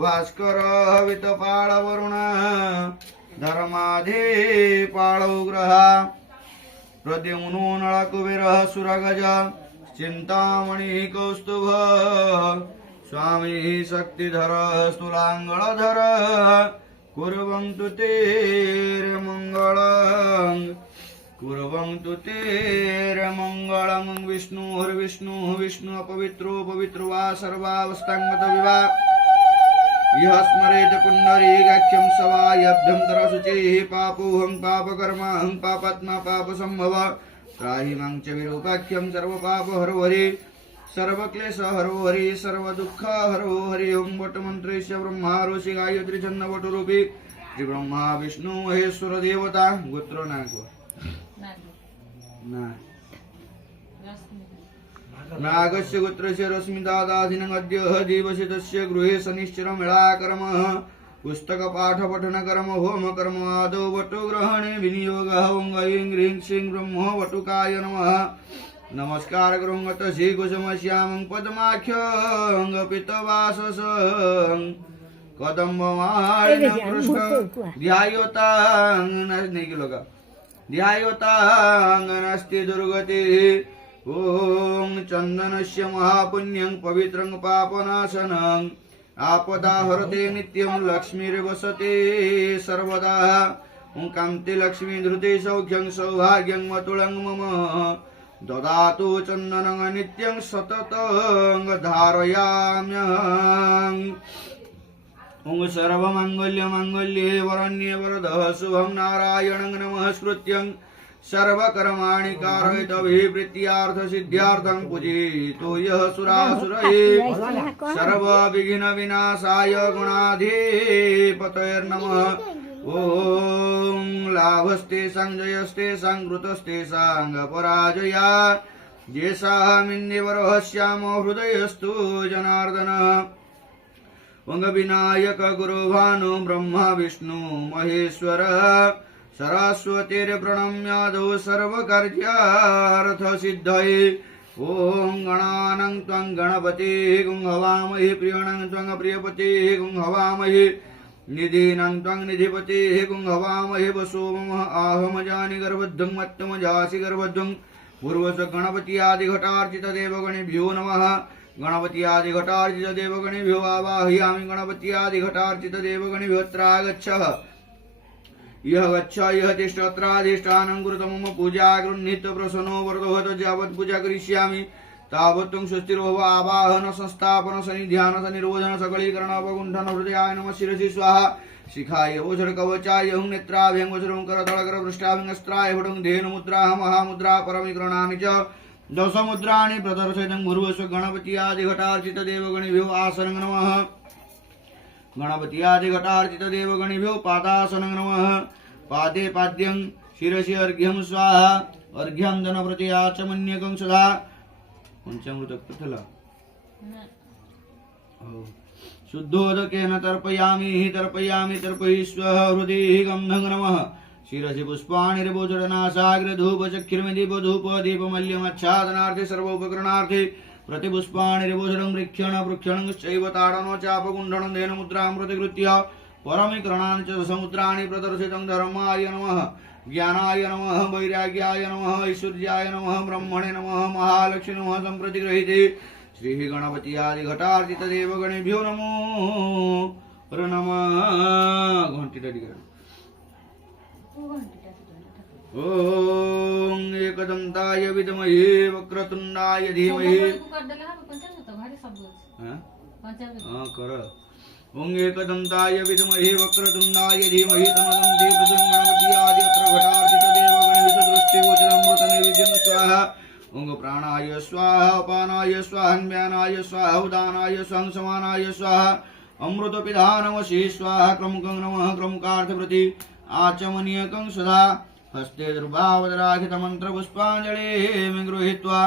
भास्कर वितपाळ वरुण धर्माधे पाळौग्रह प्रद्युम्नो नळकुबेर सुरगज चिंतामणि कौस्तुभ स्वामी शक्तिधर स्थूलांगलधर कुर्वन्तु ते मंगलं कुर्वन्तु ते मंगलं विष्णु विष्णु अपवित्रो पवित्रो वा सर्वावस्थांगत विवा यः स्मरेत पुण्डरीकाख्यं सवायभ्यंतर शुचिः पापोऽहं पापकर्माहं पापात्मा पापसम्भव त्राहि मां च विरूपाख्यं सर्वपापहरो हरि सर्वक्लेश हरो हरि सर्वदुःख हरो हरि ओं वटमन्त्रेश्य ब्रह्मा ऋषि गायत्री छन्द वटुरूपी श्री ब्रह्मा विष्णु महेश्वर देवता गोत्र नागो नागस्य गोत्रस्य रश्मिदादाधीनमद्य दिवसे तस्य गृहे शनिश्चर मेळाकर्मः पुस्तक पाठ पठन कर्म होम कर्म आदौ वटुग्रहणे विनियोगः ओं ऐं ह्रीं श्रीं ब्रह्म वटुकाय नमः नमस्कार करुंगत श्री कुसुमश्यामं पद्माख्यं पितवाससं कदम्बमालिनं कृष्ण ध्यायोतां नहीं किलो का ध्यायोतां नस्ति दुर्गति ओं चंदनस्य महापुण्यं पवित्रं पापनाशनं आपदा हरते नित्यं लक्ष्मीर्वसते सर्वदा ओं कान्ति लक्ष्मी धृते सौख्यं सौभाग्यं अतुलं मम ददातु चन्दनं नित्यं सततं धारयाम्यहम् ओं सर्वमङ्गल्ये वरण्ये वरदः शुभं नारायणं नमस्कृत्यं सर्वकर्माणि कारयितभिप्रीत्यार्थ सिद्ध्यार्थं पूजितो यः सुरासुरैः सर्वविघ्न विनाशाय गुणाधिपतये ओं लाभस्ते संजयस्ते संकृतस्ते सांगपराजया येषामिन्दिवरहस्यामो हृदयस्तु जनार्दन ओं विनायक गुरुभानु ब्रह्मा विष्णु महेश्वर सरस्वतीर्प्रणम्यादौ सर्वकार्यार्थसिद्धये ओं गणानं त्वं गणपति गुं हवामहे प्रियणं त्वं प्रियपति गुं हवामहे निधीनं त्वं निधिपतिः गुं हवामहे वसो मम आहमजानि गर्भध्वं मत्तमजासि गर्भध्वं पूर्वस गणपति आदिघटार्चित देवगणेभ्यो नमः गणपति आदिघटार्चित देवगणेभ्यो आवाहयामि गणपति आदिघटार्चित देवगणेभ्योऽत्रागच्छः यः गच्छ यः तिष्ठत्राधिष्ठानं कुरुत मम पूजा गृह्णीत प्रसन्नो वरदोहत यावत् पूजा करिष्यामि तावत् त्वं स्वस्तिरो आवाहन संस्थापन सन्निध्यान सनिरोधन सकलीकरण अपगुण्ठन हृदयाय नमः शिरसि स्वाहा शिखाय ओझर कवचाय हुं नेत्राभ्यं वज्रं करतलकर पृष्ठाभ्यं अस्त्राय हुडं धेनुमुद्रा महामुद्रा परमिकरणानि च दशमुद्राणि प्रदर्शयतं भूर्वस्व गणपति आदिघटार्चित देवगणेभ्यो आसनं नमः गणपति आदिघटार्चित देवगणेभ्यो पादासनं नमः पादे पाद्यं शिरसि अर्घ्यं स्वाहा अर्घ्यं जनप्रति आचमन्यकं सदा पंचामृत कुठला शुद्धोदकेन तर्पयामि तर्पयिष्व हृदि गन्धं नमः शिरसि पुष्पाणिर्भोजनासाग्र धूप चक्षुर्मिदीप धूप दीपमल्यमच्छादनार्थे सर्वोपकरणार्थे प्रतिपुष्पाणिर्भोजनं वृक्षणं ताडनो चापकुण्डनं धेनुमुद्रां प्रतिकृत्य परमीकरणानि च समुद्राणि प्रदर्शितं धर्माय नमः ज्ञानाय नमः वैराग्याय नमः ऐश्वर्याय नमः ब्रह्मणे नमः महालक्ष्मी नमः सम्प्रतिगृहीते श्री गणपति आदि घटार्चित देवगणेभ्यो नमो नमः ओम एकदंताय विद्महे वक्रतुंडाय धीमहि कर ओम एकदंताय विद्महे वक्रतुंडाय धीमहि तन्नो गणपति आदि घटार्चित देवगणेश दृष्टिगोचरमृत नैवेद्यं स्वाहा ओम प्राणाय स्वाहा अपानाय स्वाहा व्यानाय स्वाहा उदानाय स्वाहा समानाय स्वाहा अमृत पिधानमसि स्वाहा क्रमुकं नमः क्रमुकार्थप्रति आचमनीयकं सदा हस्ते दुर्भावदराखित मंत्र पुष्पांजलि गृहीत्वा